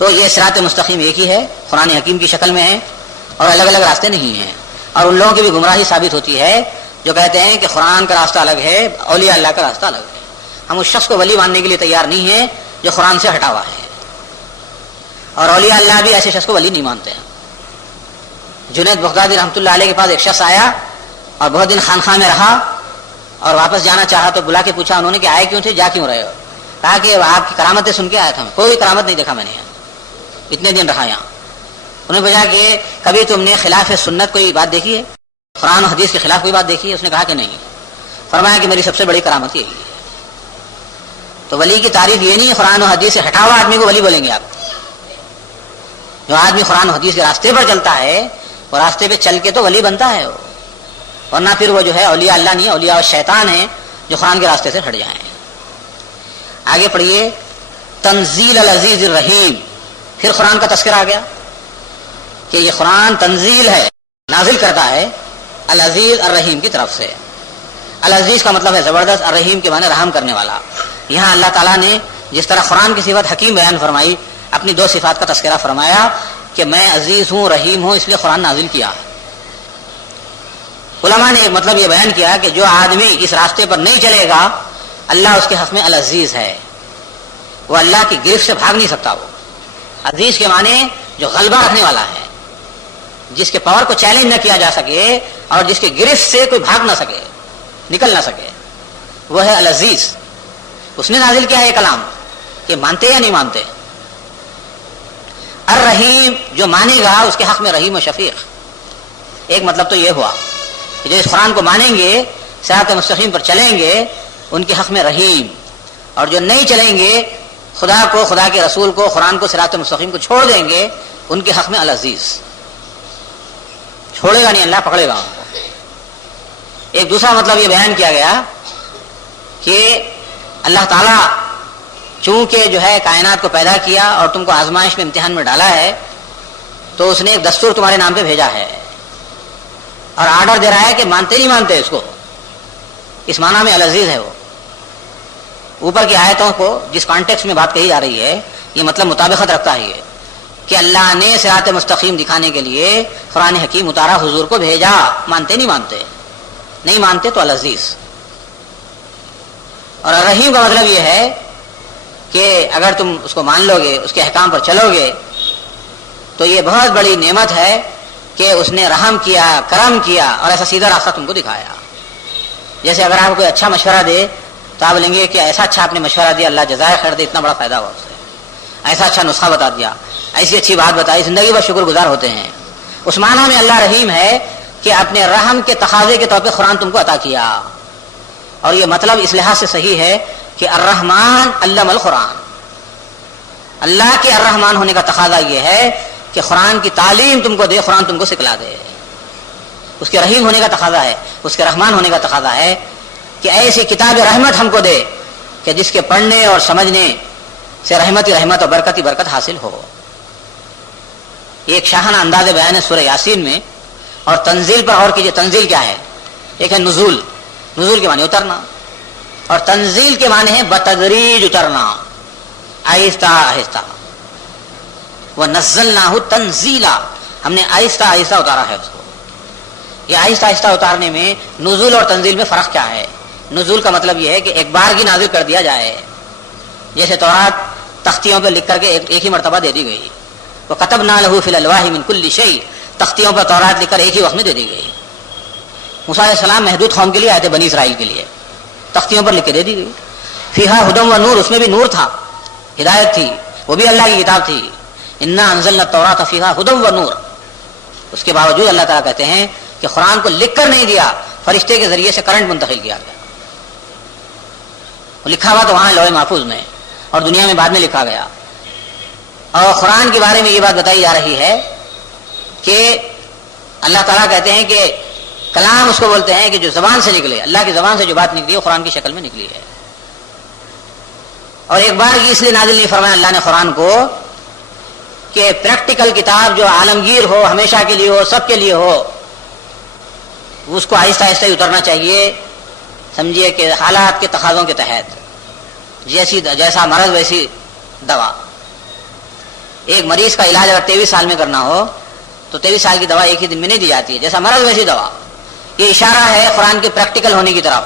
تو یہ صراط مستقیم ایک ہی ہے، قرآن حکیم کی شکل میں ہے اور الگ الگ راستے نہیں ہیں. اور ان لوگوں کی بھی گمراہی ثابت ہوتی ہے جو کہتے ہیں کہ قرآن کا راستہ الگ ہے، اولیاء اللہ کا راستہ الگ ہے. ہم اس شخص کو ولی ماننے کے لیے تیار نہیں ہیں جو قرآن سے ہٹا ہوا ہے، اور اولیاء اللہ بھی ایسے شخص کو ولی نہیں مانتے ہیں. جنید بغدادی رحمۃ اللہ علیہ کے پاس ایک شخص آیا اور بہت دن خانقاہ میں رہا اور واپس جانا چاہا تو بلا کے پوچھا انہوں نے کہ آئے کیوں تھے، جا کیوں رہے ہو؟ کہا کہ آپ کی کرامتیں سن کے آیا تھا. کوئی کرامت نہیں دیکھا میں نے، اتنے دن رہا یہاں. انہوں نے پوچھا کہ کبھی تم نے خلاف سنت کوئی بات دیکھی ہے، قرآن و حدیث کے خلاف کوئی بات دیکھی ہے؟ اس نے کہا کہ نہیں. فرمایا کہ میری سب سے بڑی کرامت یہی ہے. تو ولی کی تعریف یہ نہیں ہے قرآن و حدیث سے ہٹا ہوا آدمی کو ولی بولیں گے آپ. جو آدمی قرآن و حدیث کے راستے پر چلتا ہے وہ راستے پہ چل کے تو ولی بنتا ہے، ورنہ پھر وہ جو ہے اولیاء اللہ نہیں، اولیاء شیطان ہیں جو قرآن کے راستے سے ہٹ جائیں. آگے پڑھیے تنزیل العزیز الرحیم. پھر قرآن کا تذکرہ آ گیا کہ یہ قرآن تنزیل ہے، نازل کرتا ہے العزیز الرحیم کی طرف سے. العزیز کا مطلب ہے زبردست، الرحیم کے معنی رحم کرنے والا. یہاں اللہ تعالیٰ نے جس طرح قرآن کی صفت حکیم بیان فرمائی، اپنی دو صفات کا تذکرہ فرمایا کہ میں عزیز ہوں، رحیم ہوں، اس لیے قرآن نازل کیا. علماء نے ایک مطلب یہ بیان کیا کہ جو آدمی اس راستے پر نہیں چلے گا اللہ اس کے حق میں العزیز ہے، وہ اللہ کی گرفت سے بھاگ نہیں سکتا. وہ عزیز کے معنی جو غلبہ رکھنے والا ہے، جس کے پاور کو چیلنج نہ کیا جا سکے اور جس کے گرفت سے کوئی بھاگ نہ سکے، نکل نہ سکے، وہ ہے العزیز. اس نے نازل کیا ہے یہ کلام کہ مانتے یا نہیں مانتے. الرحیم جو مانے گا اس کے حق میں رحیم و شفیق. ایک مطلب تو یہ ہوا کہ جو اس قرآن کو مانیں گے، صراط مستقیم پر چلیں گے، ان کے حق میں رحیم، اور جو نہیں چلیں گے، خدا کو، خدا کے رسول کو، قرآن کو، صراط مستقیم کو چھوڑ دیں گے، ان کے حق میں العزیز. چھوڑے گا نہیں اللہ، پکڑے گا ان کو. ایک دوسرا مطلب یہ بیان کیا گیا کہ اللہ تعالیٰ چونکہ جو ہے کائنات کو پیدا کیا اور تم کو آزمائش میں، امتحان میں ڈالا ہے، تو اس نے ایک دستور تمہارے نام پہ بھیجا ہے اور آرڈر دے رہا ہے کہ مانتے نہیں مانتے اس کو. اس معنی میں العزیز ہے وہ. اوپر کی آیتوں کو جس کانٹیکس میں بات کہی جا رہی ہے یہ مطلب مطابقت رکھتا ہے یہ کہ اللہ نے صراط مستقیم دکھانے کے لیے قرآن حکیم اتارا، حضور کو بھیجا. مانتے نہیں مانتے، نہیں مانتے تو العزیز. اور الرحیم کا مطلب یہ ہے کہ اگر تم اس کو مان لو گے، اس کے احکام پر چلو گے، تو یہ بہت بڑی نعمت ہے کہ اس نے رحم کیا، کرم کیا اور ایسا سیدھا راستہ تم کو دکھایا. جیسے اگر آپ کوئی اچھا مشورہ دے تو آپ بولیں گے کہ ایسا اچھا آپ نے مشورہ دیا، اللہ جزائے خیر دے، اتنا بڑا فائدہ ہوا اس سے. ایسا اچھا نسخہ بتا دیا، ایسی اچھی بات بتائی، زندگی بھر شکر گزار ہوتے ہیں. اس معنی میں اللہ رحیم ہے کہ اپنے رحم کے تقاضے کے طور پہ قرآن تم کو عطا کیا. اور یہ مطلب اس لحاظ سے صحیح ہے کہ الرحمن علم القرآن. اللہ کے الرحمن ہونے کا تقاضا یہ ہے کہ قرآن کی تعلیم تم کو دے، قرآن تم کو سکھلا دے. اس کے رحیم ہونے کا تقاضا ہے، اس کے رحمان ہونے کا تقاضا ہے کہ ایسی کتاب رحمت ہم کو دے کہ جس کے پڑھنے اور سمجھنے سے رحمت ہی رحمت اور برکت ہی برکت حاصل ہو. ایک شاہانہ انداز بیان ہے سورہ یاسین میں. اور تنزیل پر غور کیجئے، تنزیل کیا ہے؟ ایک ہے نزول، نزول کے معنی اترنا، اور تنزیل کے معنی ہے بتدریج اترنا، آہستہ آہستہ. وَنَزَّلْنَاهُ تَنزِيلًا، ہم نے آہستہ آہستہ اتارا ہے اس کو. یہ آہستہ آہستہ اتارنے میں نزول اور تنزیل میں فرق کیا ہے؟ نزول کا مطلب یہ ہے کہ ایک بار کی نازل کر دیا جائے، جیسے تورات تختیوں پہ لکھ کر کے ایک ہی مرتبہ دے دی گئی. وَكَتَبْنَا لَهُ فِي الْأَلْوَاحِ مِنْ كُلِّ شَيْءٍ، تختیوں پر تورات لکھ کر ایک ہی وقت میں دے دی گئی. موسیٰ علیہ السلام محدود قوم کے لیے آئے تھے، بنی اسرائیل کے لیے، تختیوں پر لکھ کے دے دی گئی. فیہا ھدی و نور، اس میں بھی نور تھا، ہدایت تھی، وہ بھی اللہ کی کتاب تھی. انا انزلنا التوراۃ فیہا ھدی و نور. اس کے باوجود اللہ تعالیٰ کہتے ہیں کہ قرآن کو لکھ کر نہیں دیا، فرشتے کے ذریعے سے کرنٹ منتقل کیا گیا. وہ لکھا ہوا تو وہاں لوح محفوظ میں، اور دنیا میں بعد میں لکھا گیا. اور قرآن کے بارے میں یہ بات بتائی جا رہی ہے کہ اللہ تعالیٰ کہتے ہیں کہ کلام اس کو بولتے ہیں کہ جو زبان سے نکلے، اللہ کی زبان سے جو بات نکلی وہ قرآن کی شکل میں نکلی ہے. اور ایک بار اس لیے نازل نہیں فرمایا اللہ نے قرآن کو کہ پریکٹیکل کتاب جو عالمگیر ہو، ہمیشہ کے لیے ہو، سب کے لیے ہو، اس کو آہستہ آہستہ ہی اترنا چاہیے. سمجھیے کہ حالات کے تقاضوں کے تحت، جیسا مرض ویسی دوا. ایک مریض کا علاج اگر 23 سال میں کرنا ہو تو 23 سال کی دوا ایک ہی دن میں نہیں دی جاتی ہے، جیسا مرض ویسی دوا. یہ اشارہ ہے قرآن کے پریکٹیکل ہونے کی طرف.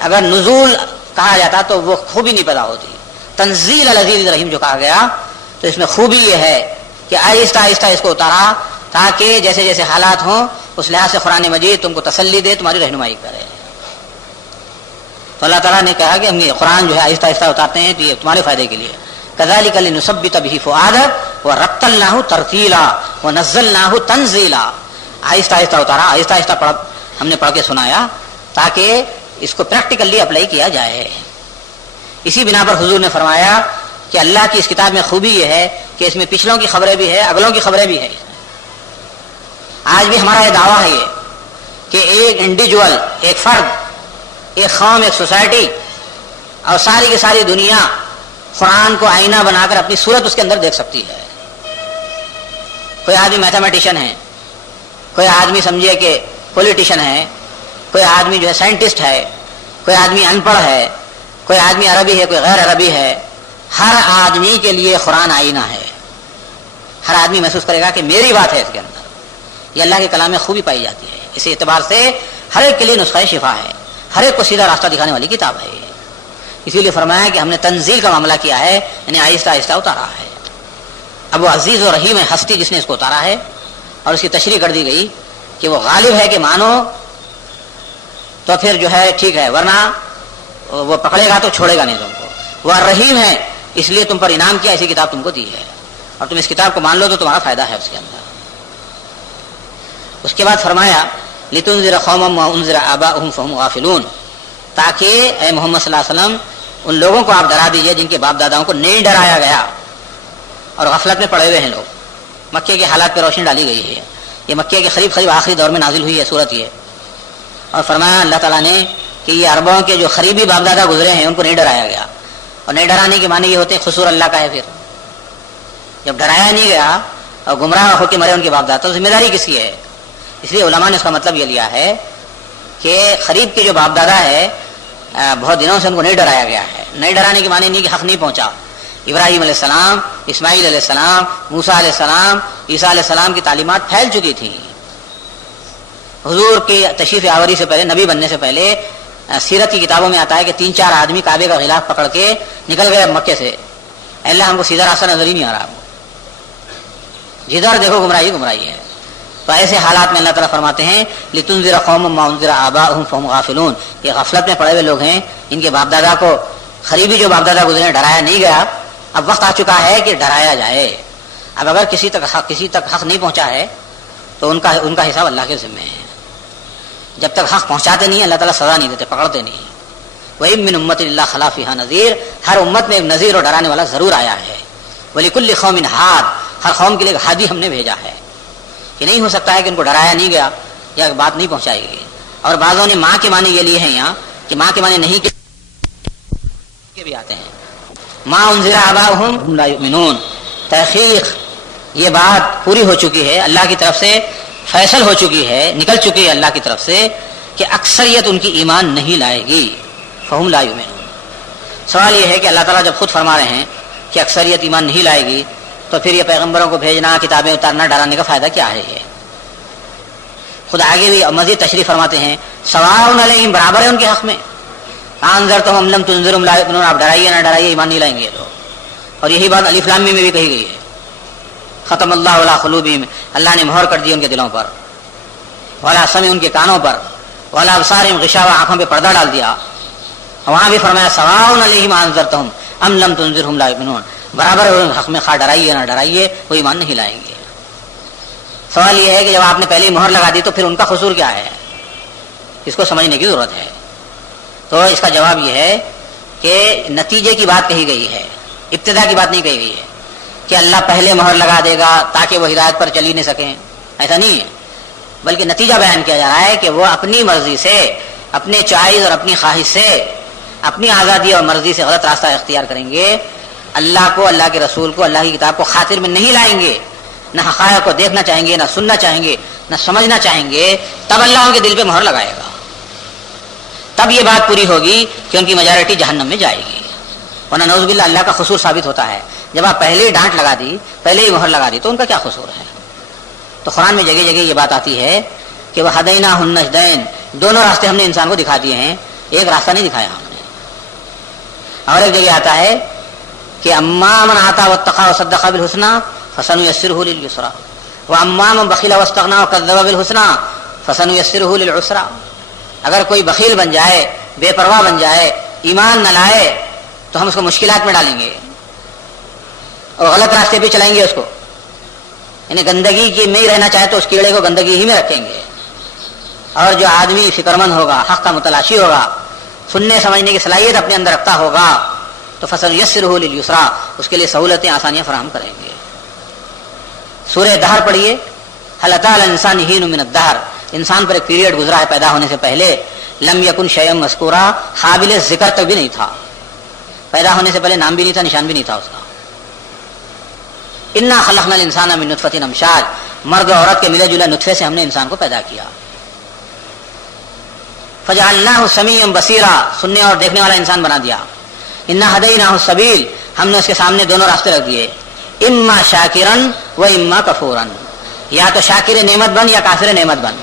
اگر نزول کہا جاتا تو وہ خوبی نہیں پیدا ہوتی. تنزیل العزیز الرحیم جو کہا گیا تو اس میں خوبی یہ ہے کہ آہستہ آہستہ اس کو اتارا تاکہ جیسے جیسے حالات ہوں اس لحاظ سے قرآن مجید تم کو تسلی دے، تمہاری رہنمائی کرے. تو اللہ تعالیٰ نے کہا کہ ہم یہ قرآن جو ہے آہستہ آہستہ اتارتے ہیں تو یہ تمہارے فائدے کے لیے. کذالک لنثبت بہ فؤادک ورتلناہ ترتیلا ونزلناہ تنزیلا. آہستہ آہستہ اتارا، آہستہ آہستہ ہم نے پڑھ کے سنایا تاکہ اس کو پریکٹیکلی اپلائی کیا جائے. اسی بنا پر حضور نے فرمایا کہ اللہ کی اس کتاب میں خوبی یہ ہے کہ اس میں پچھلوں کی خبریں بھی ہے، اگلوں کی خبریں بھی ہے. آج بھی ہمارا یہ دعویٰ ہے یہ کہ ایک انڈیویجول، ایک فرد، ایک قوم، ایک سوسائٹی اور ساری کی ساری دنیا قرآن کو آئینہ بنا کر اپنی صورت اس کے اندر دیکھ سکتی ہے. کوئی آدمی میتھمیٹیشین ہے، کوئی آدمی سمجھے کہ پولیٹیشین ہے، کوئی آدمی جو ہے سائنٹسٹ ہے، کوئی آدمی ان پڑھ ہے، کوئی آدمی عربی ہے، کوئی غیر عربی ہے. ہر آدمی کے لیے قرآن آئینہ ہے. ہر آدمی محسوس کرے گا کہ میری بات ہے اس کے اندر. یہ اللہ کے کلام میں خوبی پائی جاتی ہے. اسی اعتبار سے ہر ایک کے لیے نسخہ شفا ہے، ہر ایک کو سیدھا راستہ دکھانے والی کتاب ہے. اسی لیے فرمایا کہ ہم نے تنزیل کا معاملہ کیا ہے، یعنی آہستہ آہستہ اتارا ہے. اب وہ عزیز و رحیم ہے، ہستی جس نے اس کو اتارا ہے، اور اس کی تشریح کر دی گئی کہ وہ غالب ہے کہ مانو تو پھر جو ہے ٹھیک ہے، ورنہ وہ پکڑے گا تو چھوڑے گا نہیں تم کو. وہ رحیم ہے، اس لیے تم پر انعام کیا، ایسی کتاب تم کو دی ہے، اور تم اس کتاب کو مان لو تو تمہارا فائدہ ہے اس کے اندر. اس کے بعد فرمایا لتنذر قوما ما انذر آباؤهم فهم غافلون، تاکہ اے محمد صلی اللہ علیہ وسلم ان لوگوں کو آپ ڈرا دیجئے جن کے باپ داداؤں کو نہیں ڈرایا گیا اور غفلت میں پڑے ہوئے ہیں لوگ. مکے کے حالات پہ روشنی ڈالی گئی ہے. یہ مکے کے قریب آخری دور میں نازل ہوئی ہے سورت یہ. اور فرمایا اللہ تعالیٰ نے کہ یہ عربوں کے جو قریبی باپ دادا گزرے ہیں ان کو نہیں ڈرایا گیا. اور نہیں ڈرانے کے معنی یہ ہوتے ہیں قصور اللہ کا ہے. پھر جب ڈرایا نہیں گیا اور گمراہ ہو کے مرے ان کے باپ دادا تو ذمہ داری کس کی ہے؟ اس لیے علماء نے اس کا مطلب یہ لیا ہے کہ قریب کے جو باپ دادا ہے بہت دنوں سے ان کو نہیں ڈرایا گیا ہے. نہیں ڈرانے کے معنی نہیں کہ حق نہیں پہنچا. ابراہیم علیہ السلام، اسماعیل علیہ السلام، موسیٰ علیہ السلام، عیسیٰ علیہ السلام کی تعلیمات پھیل چکی تھیں. حضور کی تشریف آوری سے پہلے، نبی بننے سے پہلے سیرت کی کتابوں میں آتا ہے کہ 3-4 آدمی کعبے کا غلاف پکڑ کے نکل گئے مکے سے. اللہ ہم کو سیدھا راستہ نظر ہی نہیں آ رہا، جدھر دیکھو گمراہی گمراہی ہے. تو ایسے حالات میں اللہ تعالیٰ فرماتے ہیں لتنذر قوما ما انذر آباؤهم فهم غافلون. یہ غفلت میں پڑے ہوئے لوگ ہیں، ان کے باپ دادا کو قریبی جو باپ دادا گزرے ڈرایا نہیں گیا. اب وقت آ چکا ہے کہ ڈرایا جائے. اب اگر کسی تک حق نہیں پہنچا ہے تو ان کا حساب اللہ کے ذمہ ہے. جب تک حق پہنچاتے نہیں اللہ تعالیٰ سزا نہیں دیتے، پکڑتے نہیں. وَإِن مِّن أُمَّةٍ إِلَّا خَلَا فِيهَا نَذِيرٌ، ہر امت میں ایک نذیر اور ڈرانے والا ضرور آیا ہے. وَلِكُلِّ قَوْمٍ هَادٍ، ہر قوم کے لیے ہادی ہم نے بھیجا ہے. کہ نہیں ہو سکتا ہے کہ ان کو ڈرایا نہیں گیا یا بات نہیں پہنچائی گئی. اور بعضوں نے ماں کے معنی یہ لیے ہیں یہاں کہ ماں کے معنی نہیں کے بھی آتے ہیں. ما انذر آباؤهم هم لا يؤمنون. تحقیق یہ بات پوری ہو چکی ہے، اللہ کی طرف سے فیصل ہو چکی ہے، نکل چکی ہے اللہ کی طرف سے کہ اکثریت ان کی ایمان نہیں لائے گی. فهم لا يؤمنون. سوال یہ ہے کہ اللہ تعالیٰ جب خود فرما رہے ہیں کہ اکثریت ایمان نہیں لائے گی تو پھر یہ پیغمبروں کو بھیجنا، کتابیں اتارنا، ڈرانے کا فائدہ کیا ہے؟ یہ خود آگے بھی مزید تشریح فرماتے ہیں سواء علیہم، برابر ہے ان کے حق میں. انذرتہم ام لم تنذرہم لا یؤمنون، آپ ڈرائیے نہ ڈرائیے ایمان نہیں لائیں گے لوگ. اور یہی بات الف لام میم میں بھی کہی گئی ہے. ختم اللہ علی قلوبہم، اللہ نے مہر کر دی ان کے دلوں پر. وعلی سمعہم، ان کے کانوں پر. وعلی ابصارہم غشاوہ، آنکھوں پہ پردہ ڈال دیا. وہاں بھی فرمایا سواء علیہم انذرتہم ام لم تنذرہم لا یؤمنون، برابر حق میں خواہ ڈرائیے نہ ڈرائیے وہ ایمان نہیں لائیں گے. سوال یہ ہے کہ جب آپ نے پہلے مہر لگا دی تو پھر ان کا قصور کیا ہے؟ اس کو سمجھنے کی ضرورت ہے. تو اس کا جواب یہ ہے کہ نتیجے کی بات کہی گئی ہے، ابتدا کی بات نہیں کہی گئی ہے کہ اللہ پہلے مہر لگا دے گا تاکہ وہ ہدایت پر چل ہی نہیں سکیں. ایسا نہیں ہے، بلکہ نتیجہ بیان کیا جا رہا ہے کہ وہ اپنی مرضی سے، اپنے چوائس اور اپنی خواہش سے، اپنی آزادی اور مرضی سے غلط راستہ اختیار کریں گے. اللہ کو، اللہ کے رسول کو، اللہ کی کتاب کو خاطر میں نہیں لائیں گے، نہ حقائق کو دیکھنا چاہیں گے، نہ سننا چاہیں گے، نہ سمجھنا چاہیں گے. تب اللہ ان کے دل پہ مہر لگائے گا. تب یہ بات پوری ہوگی کہ ان کی میجارٹی جہنم میں جائے گی. ورنہ نعوذ باللہ اللہ کا قصور ثابت ہوتا ہے. جب آپ پہلے ہی ڈانٹ لگا دی، پہلے ہی مہر لگا دی، تو ان کا کیا قصور ہے؟ تو قرآن میں جگہ جگہ یہ بات آتی ہے کہ وہ ہدیناہ النجدین، دونوں راستے ہم نے انسان کو دکھا دیے ہیں، ایک راستہ نہیں دکھایا ہم نے. اور ایک جگہ آتا ہے کہ اما من آتا واتقى وصدق بالحسنى فسنيسره لليسرى واما من بخل واستغنى وكذب بالحسنى فسنيسره للعسرى. اگر کوئی بخیل بن جائے، بے پرواہ بن جائے، ایمان نہ لائے، تو ہم اس کو مشکلات میں ڈالیں گے اور غلط راستے پہ چلائیں گے اس کو. یعنی گندگی کی میں ہی رہنا چاہے تو اس کیڑے کو گندگی ہی میں رکھیں گے. اور جو آدمی فکر مند ہوگا، حق کا متلاشی ہوگا، سننے سمجھنے کی صلاحیت اپنے اندر رکھتا ہوگا، تو فسنیسرہ للیسرا، اس کے لیے سہولتیں، آسانیاں فراہم کریں گے. سورہ دہر پڑھیے. هل اتى على الانسان حين من الدهر، انسان پر ایک پیریڈ گزرا ہے پیدا ہونے سے پہلے، لم یکن شیئا مذکورا، قابل ذکر تک بھی نہیں تھا، پیدا ہونے سے پہلے نام بھی نہیں تھا، نشان بھی نہیں تھا اس کا. انا خلقنا الانسان من نطفة امشاج، مرد اور عورت کے ملے جلے نطفے سے ہم نے انسان کو پیدا کیا. فجعلناه سمیعا بصیرا، سننے اور دیکھنے والا انسان بنا دیا. انا ہدیناہ السبیل، ہم نے اس کے سامنے دونوں راستے رکھ دیے، اما شاکرا و اما کفورا، یا تو شاکر نعمت بن یا کافر نعمت بن.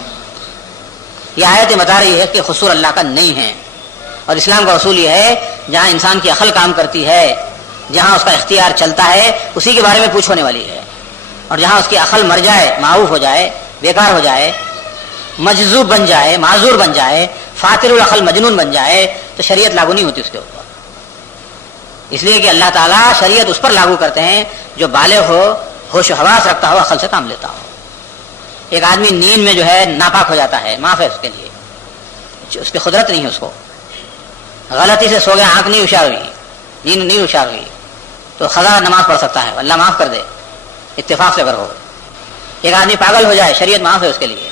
یہ آیت بتا رہی ہے کہ قصور اللہ کا نہیں ہے. اور اسلام کا اصول یہ ہے جہاں انسان کی عقل کام کرتی ہے، جہاں اس کا اختیار چلتا ہے، اسی کے بارے میں پوچھ ہونے والی ہے. اور جہاں اس کی عقل مر جائے، معاوف ہو جائے، بیکار ہو جائے، مجذوب بن جائے، معذور بن جائے، فاتر العقل مجنون بن جائے، تو شریعت لاگو نہیں ہوتی اس کے اوپر. اس لیے کہ اللہ تعالیٰ شریعت اس پر لاگو کرتے ہیں جو بالغ ہو، ہوش و حواس رکھتا ہو، عقل سے کام لیتا ہو. ایک آدمی نیند میں جو ہے ناپاک ہو جاتا ہے، معاف ہے اس کے لیے، اس پہ قدرت نہیں ہے اس کو، غلطی سے سو گیا، آنکھ نہیں ہوشیار ہوئی، نیند نہیں ہوشیار ہوئی، تو قضا نماز پڑھ سکتا ہے، اللہ معاف کر دے اتفاق سے اگر ہو. ایک آدمی پاگل ہو جائے، شریعت معاف ہے اس کے لیے.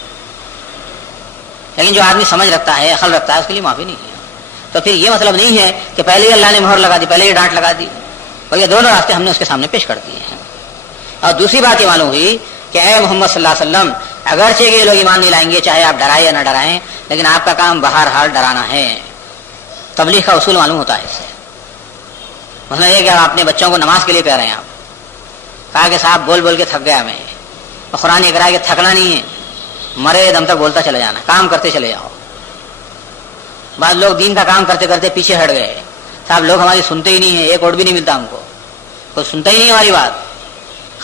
لیکن جو آدمی سمجھ رکھتا ہے، عقل رکھتا ہے، اس کے لیے معافی نہیں ہے. تو پھر یہ مطلب نہیں ہے کہ پہلے ہی اللہ نے مہر لگا دی، پہلے ہی ڈانٹ لگا دی، اور یہ دونوں راستے ہم نے اس کے سامنے پیش کر دیے ہیں. اور دوسری بات یہ معلوم ہوئی کہ اے محمد صلی اللہ علیہ وسلم، اگرچہ یہ لوگ ایمان نہیں لائیں گے، چاہے آپ ڈرائیں یا نہ ڈرائیں، لیکن آپ کا کام بہرحال ڈرانا ہے. تبلیغ کا اصول معلوم ہوتا ہے اس سے. مثلا یہ کہ آپ اپنے بچوں کو نماز کے لیے کہہ رہے ہیں، آپ کہا کہ صاحب بول بول کے تھک گیا میں، تو قرآن یہ کہہ رہا ہے کہ تھکنا نہیں ہے، مرے دم تک بولتا چلے جانا، کام کرتے چلے جاؤ. بعض لوگ دین کا کام کرتے کرتے پیچھے ہٹ گئے، صاحب لوگ ہماری سنتے ہی نہیں ہیں، ایک ووٹ بھی نہیں ملتا ہم کو، کوئی سنتا ہی نہیں ہماری بات،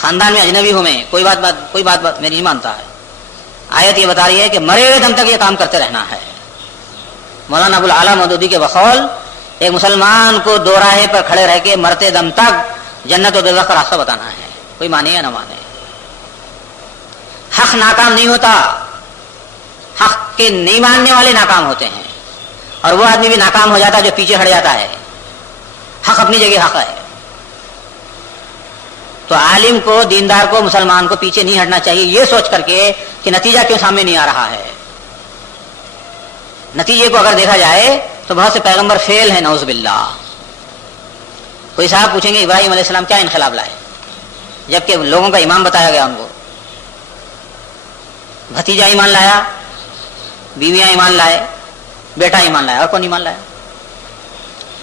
خاندان میں اجنبی ہوں میں، کوئی بات میں نہیں مانتا ہے. آیت یہ بتا رہی ہے کہ مرے دم تک یہ کام کرتے رہنا ہے. مولانا ابو الاعلی مودودی کے بقول ایک مسلمان کو دو راہے پر کھڑے رہ کے مرتے دم تک جنت و دوزخ کا راستہ بتانا ہے، کوئی مانے یا نہ مانے. حق ناکام نہیں ہوتا، حق کے نہیں ماننے والے ناکام ہوتے ہیں، اور وہ آدمی بھی ناکام ہو جاتا ہے جو پیچھے ہٹ جاتا ہے. حق اپنی جگہ حق ہے. تو عالم کو، دیندار کو، مسلمان کو پیچھے نہیں ہٹنا چاہیے یہ سوچ کر کے کہ نتیجہ کیوں سامنے نہیں آ رہا ہے. نتیجے کو اگر دیکھا جائے تو بہت سے پیغمبر فیل ہیں، نعوذ باللہ. کوئی صاحب پوچھیں گے ابراہیم علیہ السلام کیا انقلاب لائے، جبکہ لوگوں کا امام بتایا گیا ان کو. بھتیجا ایمان لایا، بیویاں ایمان لائے، بیٹا ایمان لایا، اور کون ایمان لایا؟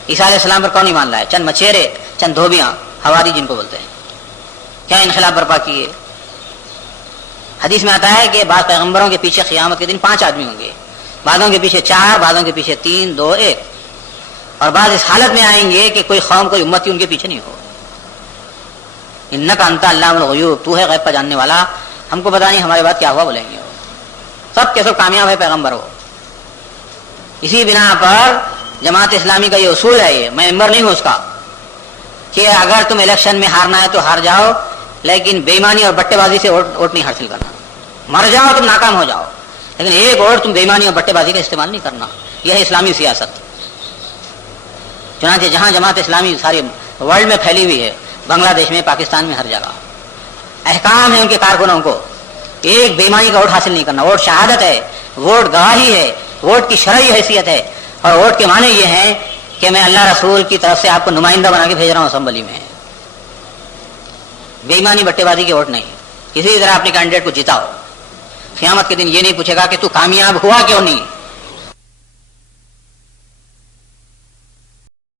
عیسیٰ علیہ السلام پر کون ایمان لایا؟ چند مچھیرے، چند دھوبیاں، حواری جن کو بولتے ہیں. کیا انقلاب برپا کیے؟ حدیث میں آتا ہے کہ بعض پیغمبروں کے پیچھے قیامت کے دن 5 آدمی ہوں گے، بعضوں کے پیچھے 4، بعضوں کے پیچھے 3، 2، 1، اور بعض اس حالت میں آئیں گے کہ کوئی قوم، کوئی امتی ان کے پیچھے نہیں ہو. انک انت علام الغیوب، تو ہے غیب کا جاننے والا، ہم کو پتا نہیں ہمارے بعد کیا ہوا بولیں گے. سب کے سب کامیاب ہے پیغمبر ہو. اسی بنا پر جماعت اسلامی کا یہ اصول ہے، یہ میں ممبر نہیں ہوں اس کا، کہ اگر تم الیکشن میں ہارنا ہے تو ہار جاؤ، لیکن بے ایمانی اور بٹے بازی سے ووٹ نہیں حاصل کرنا. مر جاؤ تم، ناکام ہو جاؤ، لیکن ایک ووٹ تم بے ایمانی اور بٹے بازی کا استعمال نہیں کرنا. یہ ہے اسلامی سیاست. چنانچہ جہاں جماعت اسلامی ساری ورلڈ میں پھیلی ہوئی ہے، بنگلہ دیش میں، پاکستان میں، ہر جگہ احکام ہے ان کے کارکنوں کو ایک بے ایمانی کا ووٹ حاصل نہیں کرنا. ووٹ شہادت ہے، ووٹ گواہی ہے، ووٹ کی شرعی حیثیت ہے، اور ووٹ کے معنی یہ ہیں کہ میں اللہ رسول کی طرف سے آپ کو نمائندہ بنا کے بھیج رہا ہوں اسمبلی میں. بے ایمانی بٹے بازی کے ووٹ نہیں. اسی طرح اپنے کینڈیڈیٹ کو جتاؤ. قیامت کے دن یہ نہیں پوچھے گا کہ تو کامیاب ہوا کیوں نہیں،